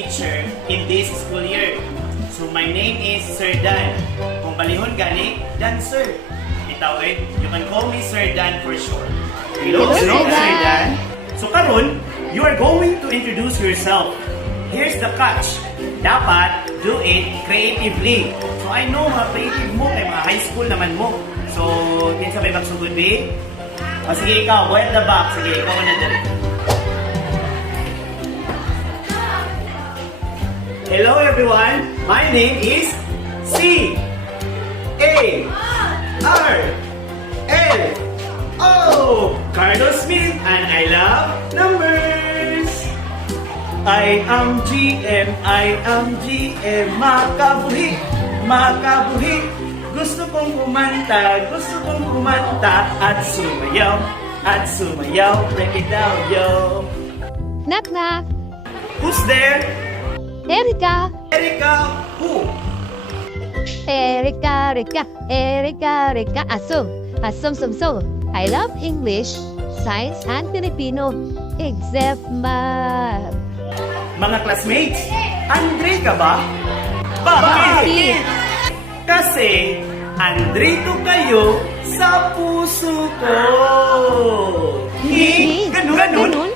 teacher in this school year. So my name is Sir Dan. Kung balihon gani, Dan Sir. Itawid, you can call me Sir Dan for short. Hello, Hello, Sir Dan. So karon, you are going to introduce yourself. Here's the catch. Dapat do it creatively. So I know mga creative mo, kay mga high school naman mo. So, kinsa may magsugod di? O sige ikaw, go at the back. Sige, ikaw na dali. Hello everyone, my name is C A R L O Carlos Smith and I love numbers. I am GM, makabuhi, makabuhi. Gusto kong kumanta at sumayaw, break it down, yo. Knock knock. Who's there? Erika. Erika, who? Erika, Erika. Asum, sum. I love English, Science, and Filipino. Except math. Mga classmates, Andre ka ba? Bakit? Kasi, andrito kayo sa puso ko. Ganun.